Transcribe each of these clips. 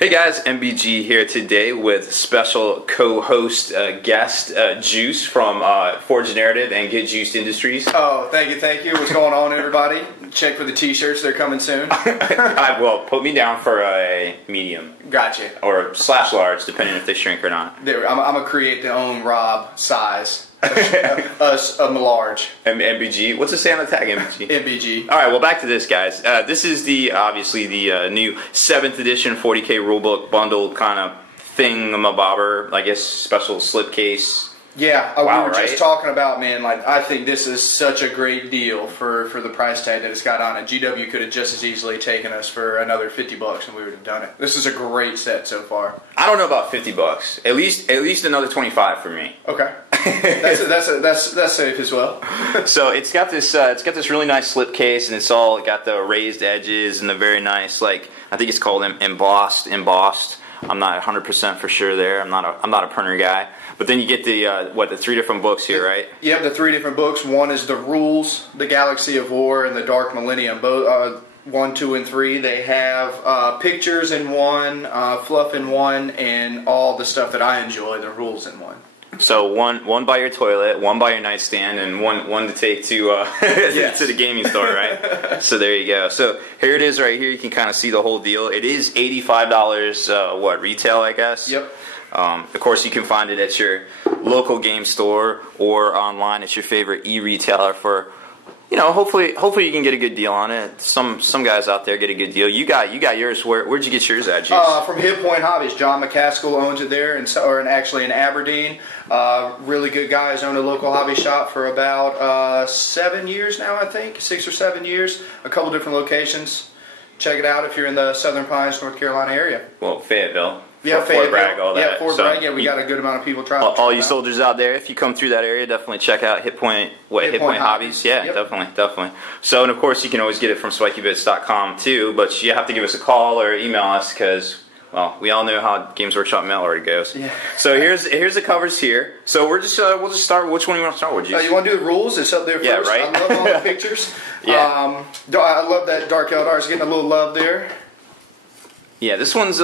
Hey guys, MBG here today with special co-host guest Juice from Forge Narrative and Get Juiced Industries. Oh, thank you. What's going on, everybody? Check for the t-shirts, they're coming soon. Well, put me down for a medium. Gotcha. Or / large, depending if they shrink or not. I'm going to create the own Rob size. A large. MBG. What's it say on the tag, MBG? MBG. All right, well, back to this, guys. This is obviously the new 7th edition 40k rulebook bundle kind of thingamabobber, I guess, special slipcase. Yeah, wow, we were just talking about, man, like, I think this is such a great deal for the price tag that it's got on it. GW could have just as easily taken us for another $50 and we would have done it. This is a great set so far. I don't know about $50. At least another 25 for me. Okay. That's safe as well. So it's got this really nice slip case, and it's all got the raised edges and the very nice, like, I think it's called embossed. I'm not 100% for sure there. I'm not a printer guy. But then you get the 3 different books here, right? Yep, the 3 different books. One is the Rules, the Galaxy of War, and the Dark Millennium. Both 1, 2, and 3. They have pictures in one, fluff in one, and all the stuff that I enjoy. The rules in one. So one by your toilet, one by your nightstand, and one to take to yes. to the gaming store, right? So there you go. So here it is right here. You can kind of see the whole deal. It is $85, retail, I guess? Yep. Of course, you can find it at your local game store or online at your favorite e-retailer for, hopefully you can get a good deal on it. Some guys out there get a good deal. You got yours. Where'd you get yours at, Juice? From Hit Point Hobbies. John McCaskill owns it there, actually in Aberdeen. Really good guy. He's owned a local hobby shop for about 7 years now, I think. 6 or 7 years. A couple different locations. Check it out if you're in the Southern Pines, North Carolina area. Well, Fayetteville. Yeah, Fort Bragg, all that. Yeah, Fort Bragg. Yeah, we got a good amount of people trying. All you soldiers out there, if you come through that area, definitely check out Hit Point Hobbies. Yeah, yep. definitely. So, and of course, you can always get it from SwikeyBits.com too, but you have to give us a call or email us because, well, we all know how Games Workshop mail order goes. Yeah. So here's the covers here. So we'll just start. Which one do you want to start with? You want to do the rules? It's up there first. Yeah, right. I love all the pictures. Yeah. I love that Dark Eldar is getting a little love there. Yeah, this one's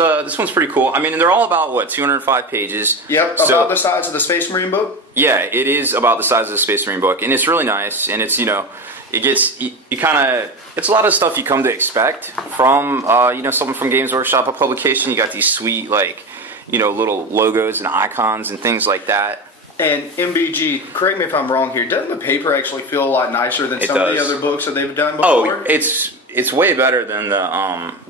pretty cool. I mean, they're all about 205 pages. Yep, about the size of the Space Marine book. Yeah, it is about the size of the Space Marine book, and it's really nice. And it's it's a lot of stuff you come to expect from something from Games Workshop, a publication. You got these sweet little logos and icons and things like that. And MBG, correct me if I'm wrong here. Doesn't the paper actually feel a lot nicer than some of the other books that they've done before? Oh, it's way better than the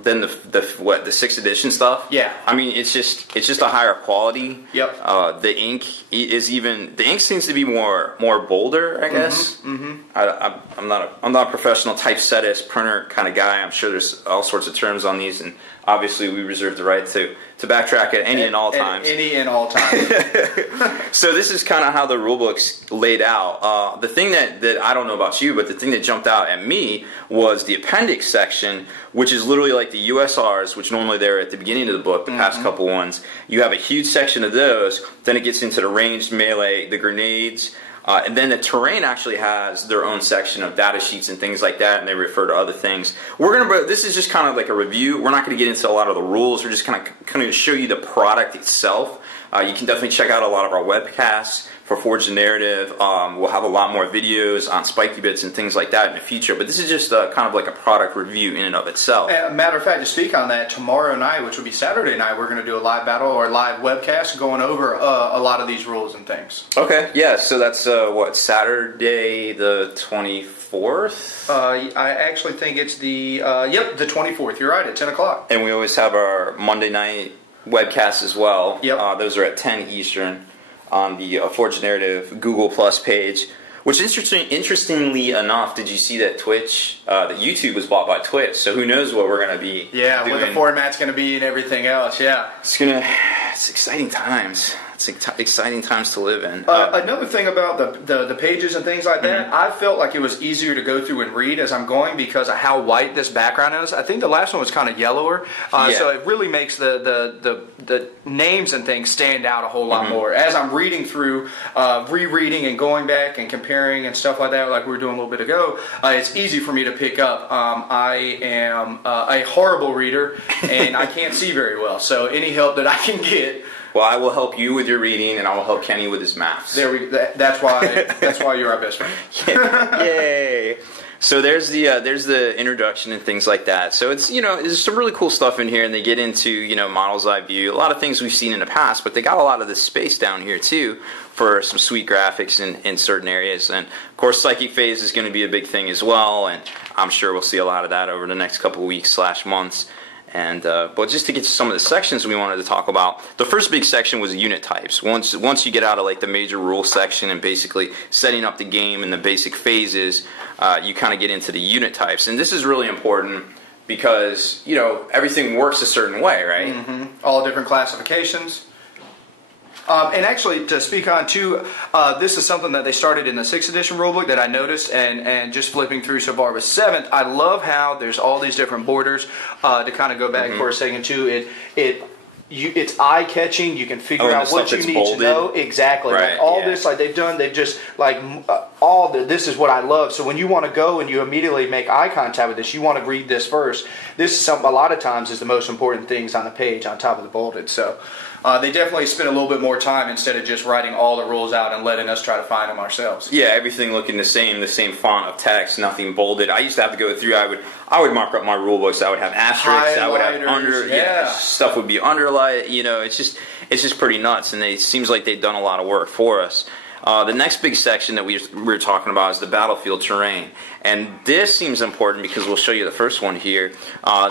6th edition stuff. Yeah. I mean, it's just a higher quality. Yep. The ink seems to be more bolder, I guess. I'm not a professional typesetist printer kind of guy. I'm sure there's all sorts of terms on these, and obviously we reserve the right to backtrack at any and all times. Any and all times. So this is kind of how the rulebook's laid out. The thing that I don't know about you, but the thing that jumped out at me was the appendix section, which is literally like the USRs, which normally they're at the beginning of the book, the past couple ones. You have a huge section of those, then it gets into the ranged melee, the grenades, and then the terrain actually has their own section of data sheets and things like that, and they refer to other things. This is just kind of like a review. We're not going to get into a lot of the rules. We're just kind of show you the product itself. You can definitely check out a lot of our webcasts for Forge the Narrative. We'll have a lot more videos on Spiky Bits and things like that in the future, but this is just kind of like a product review in and of itself. Matter of fact, to speak on that, tomorrow night, which will be Saturday night, we're going to do a live battle or a live webcast going over a lot of these rules and things. Okay, yeah, so that's Saturday the 24th? I actually think it's the 24th. You're right, at 10 o'clock. And we always have our Monday night webcasts as well. Yep. Those are at 10 Eastern on the Forge Narrative Google Plus page. Which, interestingly enough, did you see that that YouTube was bought by Twitch? So who knows what we're going to be doing. What the format's going to be and everything else, yeah. It's exciting times. it's exciting times to live in. Another thing about the pages and things like that, I felt like it was easier to go through and read as I'm going because of how white this background is. I think the last one was kind of yellower, so it really makes the names and things stand out a whole lot more. As I'm reading through, rereading and going back and comparing and stuff like that, like we were doing a little bit ago, it's easy for me to pick up. I am a horrible reader, and I can't see very well, so any help that I can get. Well, I will help you with your reading, and I will help Kenny with his maths. That's why you're our best friend. Yay! So there's the introduction and things like that. So it's there's some really cool stuff in here, and they get into model's eye view, a lot of things we've seen in the past, but they got a lot of this space down here too for some sweet graphics in certain areas. And of course, psychic phase is going to be a big thing as well, and I'm sure we'll see a lot of that over the next couple of weeks / months. And but just to get to some of the sections we wanted to talk about, the first big section was unit types. Once you get out of like the major rule section and basically setting up the game and the basic phases, you kind of get into the unit types. And this is really important because everything works a certain way, right? All different classifications. And actually, to speak on too, this is something that they started in the 6th edition rulebook that I noticed, and just flipping through so far with 7th, I love how there's all these different borders. To kind of go back for a second too, it's eye catching. You can figure out what you need to know exactly. Right, like this, like they've just like this is what I love. So when you want to go and you immediately make eye contact with this, you want to read this first. This is a lot of times is the most important things on the page on top of the bolded. So. They definitely spend a little bit more time instead of just writing all the rules out and letting us try to find them ourselves. Yeah, everything looking the same font of text, nothing bolded. I used to have to go through. I would mark up my rule books. I would have asterisks. I would have stuff would be underlined. It's just pretty nuts. And it seems like they've done a lot of work for us. The next big section that we were talking about is the battlefield terrain, and this seems important because we'll show you the first one here.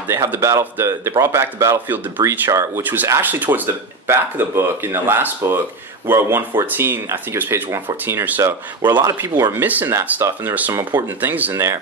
They have they brought back the battlefield debris chart, which was actually towards the back of the book in the last book, where 114, I think it was page 114 or so, where a lot of people were missing that stuff, and there were some important things in there.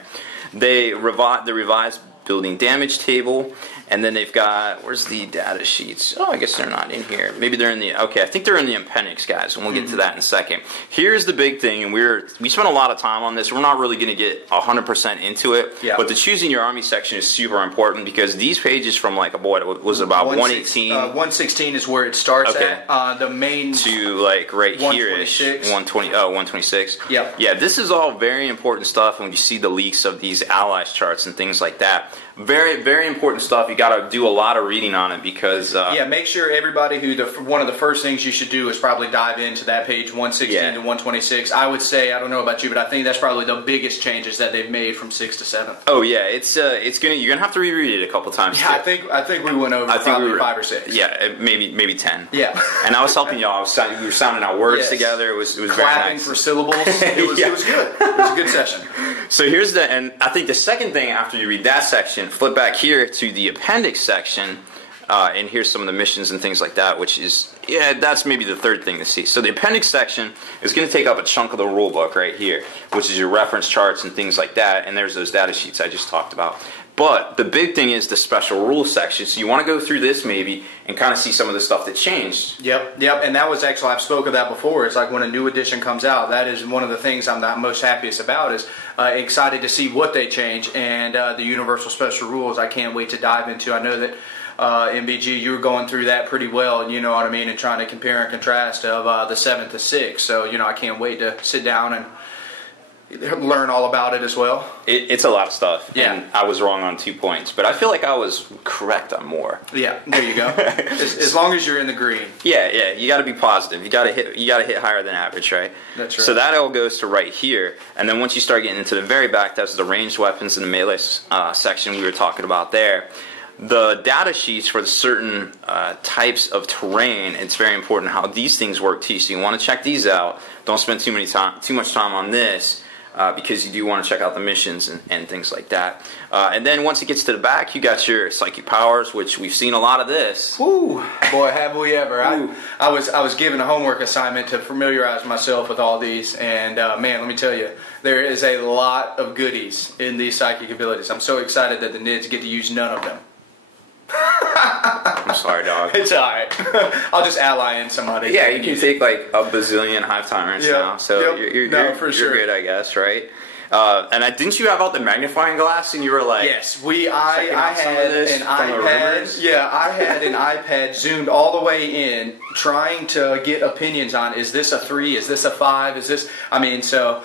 They revised building damage table, and then they've got, where's the data sheets? Oh, I guess they're not in here. Maybe they're in I think they're in the appendix, guys, and we'll get to that in a second. Here's the big thing, and we spent a lot of time on this. We're not really going to get 100% into it, but the choosing your army section is super important because these pages from it was about 118. 116 is where it starts at. The main to right here-ish, 126. Yep. Yeah, this is all very important stuff when you see the leaks of these allies charts and things like that. Very, very important stuff. You got to do a lot of reading on it because make sure everybody one of the first things you should do is probably dive into that page 116 to 126. I would say, I don't know about you, but I think that's probably the biggest changes that they've made from 6 to 7. Oh yeah, you're gonna have to reread it a couple times. Yeah, I think we went over probably 5 or 6. Yeah, maybe 10. Yeah, and I was helping y'all. We were sounding out words together. It was clapping very nice. For syllables. It was good. It was a good session. So and I think the second thing after you read that section, flip back here to the appendix section, and here's some of the missions and things like that, which is, that's maybe the third thing to see. So the appendix section is going to take up a chunk of the rule book right here, which is your reference charts and things like that, and there's those data sheets I just talked about. But the big thing is the special rules section. So you want to go through this maybe and kind of see some of the stuff that changed. Yep. And that was actually, I've spoken of that before. It's like when a new edition comes out, that is one of the things I'm not most happiest about is excited to see what they change and the universal special rules I can't wait to dive into. I know that MBG, you were going through that pretty well, you know what I mean, and trying to compare and contrast of the 7th to 6th. So, I can't wait to sit down and learn all about it as well. It's a lot of stuff. Yeah. And I was wrong on 2 points, but I feel like I was correct on more. Yeah, there you go. as long as you're in the green. Yeah, you got to be positive. You got to hit higher than average, right? That's right. So that all goes to right here, and then once you start getting into the very back, that's the ranged weapons and the melee section we were talking about there. The data sheets for the certain types of terrain, it's very important how these things work too. So you want to check these out. Don't spend too much time on this. Because you do want to check out the missions and things like that. And then once it gets to the back, you got your psychic powers, which we've seen a lot of this. Woo! Boy, have we ever. I was given a homework assignment to familiarize myself with all these, and man, let me tell you, there is a lot of goodies in these psychic abilities. I'm so excited that the Nids get to use none of them. I'm sorry, dog. It's alright. I'll just ally in somebody. Yeah, you can take like a bazillion hive timers now, so you're good, I guess, right? And didn't you have out the magnifying glass, and you were like, yes, I had an iPad. Yeah, I had an iPad zoomed all the way in, trying to get opinions on, is this a 3? Is this a 5? Is this? I mean, so.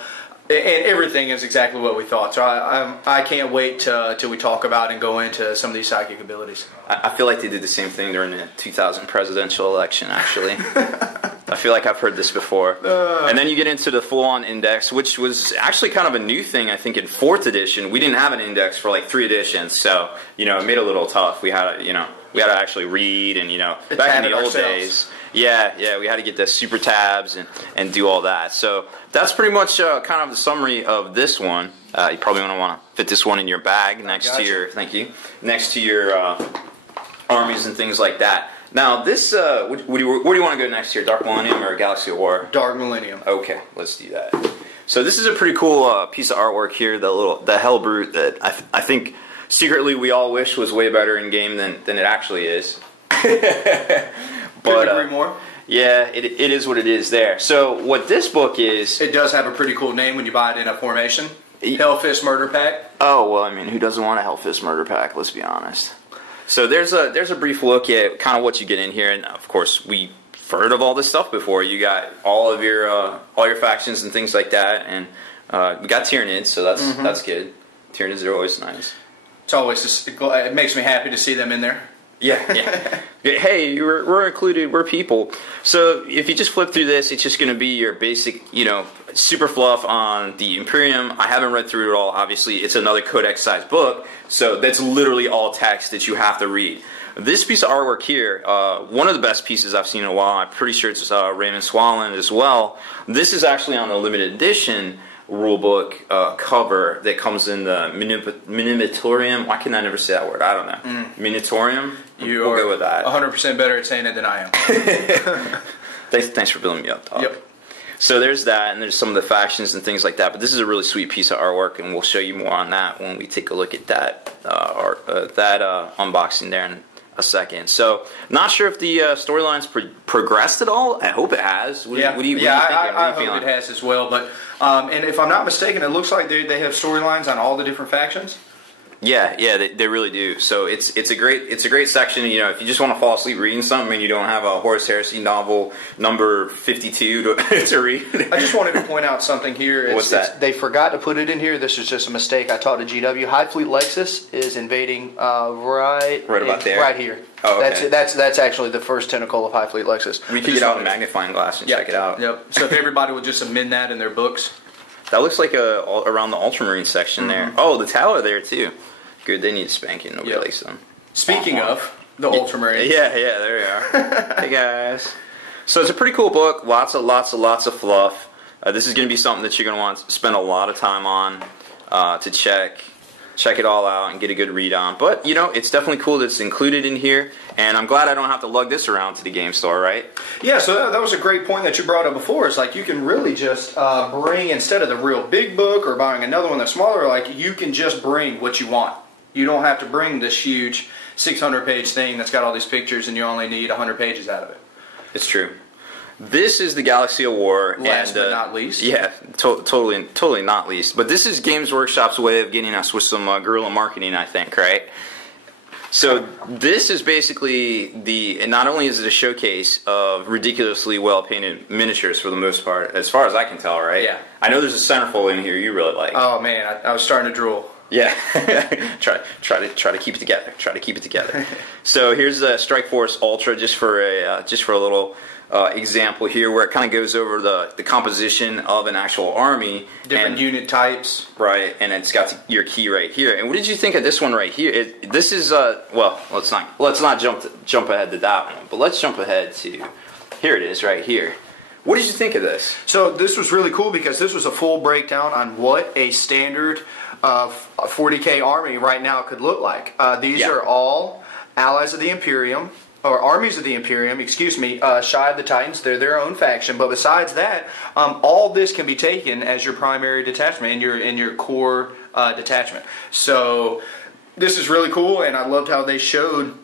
And everything is exactly what we thought. So I can't wait till we talk about and go into some of these psychic abilities. I feel like they did the same thing during the 2000 presidential election, actually. I feel like I've heard this before. And then you get into the full-on index, which was actually kind of a new thing, I think, in 4th edition. We didn't have an index for like 3 editions, so, it made it a little tough. We had to actually read, and, back in the old days. Yeah, we had to get the super tabs and do all that. So that's pretty much kind of the summary of this one. You probably want to fit this one in your bag next to your armies and things like that. Now this, where do you want to go next here? Dark Millennium or Galaxy of War? Dark Millennium. Okay, let's do that. So this is a pretty cool piece of artwork here. The Hell Brute that I think secretly we all wish was way better in game than it actually is. Couldn't agree more. Yeah, it is what it is there. So what this book is... It does have a pretty cool name when you buy it in a formation. Hellfist Murder Pack. Oh, well, I mean, who doesn't want a Hellfist Murder Pack, let's be honest. So there's a brief look at kind of what you get in here, and of course we've heard of all this stuff before. You got all your factions and things like that, and we got Tyranids, so that's good. Tyranids are always nice. It's always just, it makes me happy to see them in there. Yeah. Hey, we're included. We're people. So if you just flip through this, it's just going to be your basic, super fluff on the Imperium. I haven't read through it all. Obviously, it's another codex-sized book, so that's literally all text that you have to read. This piece of artwork here, one of the best pieces I've seen in a while. I'm pretty sure it's Raymond Swalland as well. This is actually on the limited edition rulebook cover that comes in the Minimatorium. Why can I never say that word? I don't know. Minimatorium? We'll go with that. 100% better at saying it than I am. Thanks for building me up, Todd. Yep. So there's that, and there's some of the factions and things like that. But this is a really sweet piece of artwork, and we'll show you more on that when we take a look at that unboxing there in a second. So not sure if the storyline's progressed at all. I hope it has. What do you think? I hope it has as well. But and if I'm not mistaken, it looks like they have storylines on all the different factions. Yeah, they really do. So it's a great section. If you just want to fall asleep reading something and you don't have a Horus Heresy novel number 52 to read. I just wanted to point out something here. What's that? They forgot to put it in here. This is just a mistake. I talked to GW. High Fleet Lexus is invading right about there, right here. Oh, okay. That's actually the first tentacle of High Fleet Lexus. We could get out a magnifying glass and check it out. Yep. So if everybody would just amend that in their books. That looks like around the Ultramarine section there. Oh, the Tower there too. Good, they need a spanking. Nobody likes them. Speaking of the Ultramarines. Yeah, there we are. Hey guys. So it's a pretty cool book. Lots of fluff. This is going to be something that you're going to want to spend a lot of time on to check it all out and get a good read on. But it's definitely cool that it's included in here, and I'm glad I don't have to lug this around to the game store, right? Yeah, so that was a great point that you brought up before. It's like you can really just bring, instead of the real big book or buying another one that's smaller, like you can just bring what you want. You don't have to bring this huge 600-page thing that's got all these pictures and you only need 100 pages out of it. It's true. This is the Galaxy of War. Last but not least. Yeah, totally not least. But this is Games Workshop's way of getting us with some guerrilla marketing, I think, right? So this is basically and not only is it a showcase of ridiculously well-painted miniatures for the most part, as far as I can tell, right? Yeah. I know there's a centerfold in here you really like. Oh, man, I was starting to drool. Yeah, try to keep it together. So here's the Strike Force Ultra, just for a little example here, where it kind of goes over the composition of an actual army, different unit types, right? And it's got your key right here. And what did you think of this one right here? This is well, let's not jump ahead to that one, but let's jump ahead to here. It is right here. What did you think of this? So this was really cool because this was a full breakdown on what a standard 40k army right now could look like. These are all allies of the Imperium, or armies of the Imperium, shy of the Titans. They're their own faction. But besides that, all this can be taken as your primary detachment, in your core detachment. So this is really cool, and I loved how they showed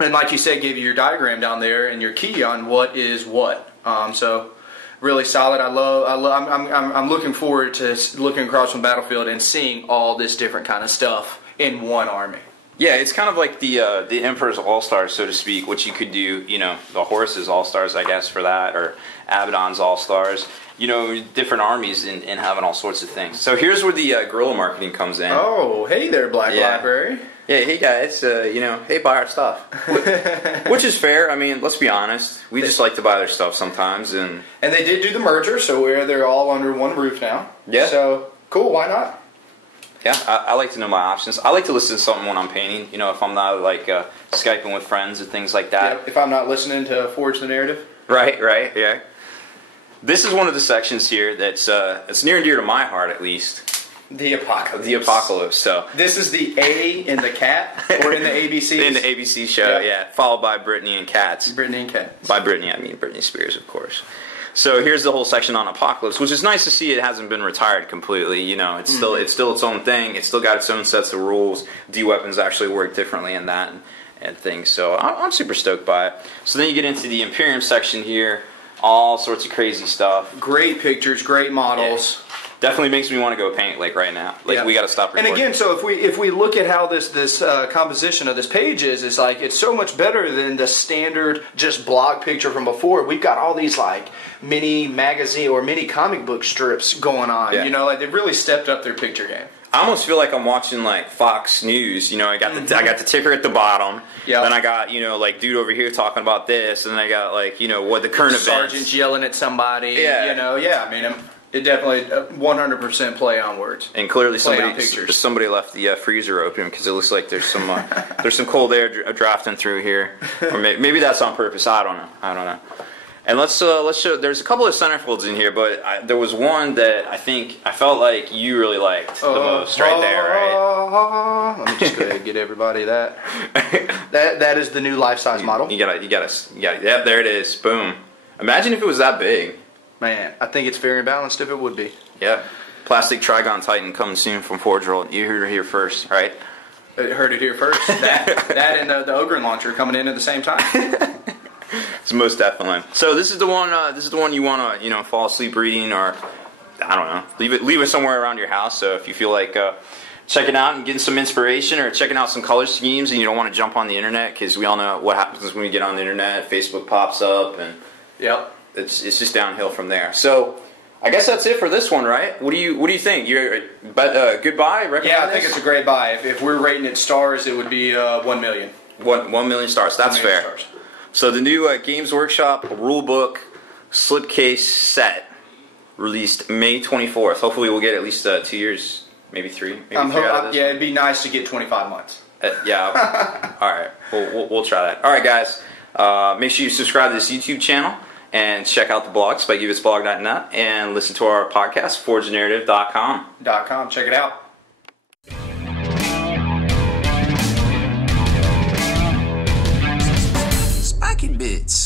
And like you said, gave you your diagram down there and your key on what is what. So really solid. I'm looking forward to looking across from Battlefield and seeing all this different kind of stuff in one army. Yeah, it's kind of like the Emperor's All-Stars, so to speak, which you could do, you know, the Horse's All-Stars, I guess, for that, or Abaddon's All-Stars, you know, different armies and having all sorts of things. So here's where the guerrilla marketing comes in. Oh, hey there, Black Library. Yeah, hey guys, you know, hey, buy our stuff. Which is fair. I mean, let's be honest. We just like to buy their stuff sometimes. And they did do the merger, so they're all under one roof now. Yeah. So, cool, why not? Yeah, I like to know my options. I like to listen to something when I'm painting, you know, if I'm not, like, Skyping with friends and things like that. Yep, if I'm not listening to Forge the Narrative. Right, yeah. This is one of the sections here that's it's near and dear to my heart, at least. The Apocalypse. The Apocalypse, so. This is the A in the cat, or in the ABC? In the ABC show, yeah. Followed by Brittany and Cats. Brittany and Cats. By Brittany, I mean Britney Spears, of course. So here's the whole section on Apocalypse, which is nice to see. It hasn't been retired completely. You know, it's still its own thing. It's still got its own sets of rules. D-weapons actually work differently in that and things. So I'm super stoked by it. So then you get into the Imperium section here. All sorts of crazy stuff. Great pictures, great models. Yeah. Definitely makes me want to go paint like right now. Like we got to stop recording. And again, so if we look at how this composition of this page is like it's so much better than the standard just block picture from before. We've got all these like mini magazine or mini comic book strips going on. Yeah. You know, like they've really stepped up their picture game. I almost feel like I'm watching like Fox News. You know, I got the ticker at the bottom. Yeah. Then I got, you know, like dude over here talking about this, and then I got like, you know, what the current events. Sergeants yelling at somebody. Yeah. You know, I mean, it definitely 100% play on words. And clearly Pictures. somebody left the freezer open because it looks like there's some cold air drafting through here, or maybe that's on purpose. I don't know. And let's show. There's a couple of centerfolds in here, but there was one that I felt like you really liked the most, right there, right? Let me just go ahead and get everybody that. That is the new life-size model. You gotta. Yep, there it is. Boom. Imagine if it was that big. Man, I think it's fair and balanced if it would be. Yeah. Plastic Trigon Titan coming soon from Forge World. You heard it here first, right? Heard it here first. That and the Ogren launcher coming in at the same time. It's most definitely. So this is the one. This is the one you want to fall asleep reading, or I don't know, leave it somewhere around your house. So if you feel like checking out and getting some inspiration, or checking out some color schemes, and you don't want to jump on the internet, because we all know what happens when we get on the internet. Facebook pops up, and it's just downhill from there. So I guess that's it for this one, right? What do you think? Good buy? Yeah, I think it's a great buy. If we're rating it stars, it would be 1 million. 1 million stars. That's fair. Stars. So the new Games Workshop Rulebook Slipcase set released May 24th. Hopefully we'll get at least 2 years, maybe 3. Maybe 3 out of this. Yeah, it'd be nice to get 25 months. Yeah. All right. We'll try that. All right, guys. Make sure you subscribe to this YouTube channel and check out the blog, spikeyBitsblog.net, and listen to our podcast, forgenarrative.com. Check it out. Spiky Bits.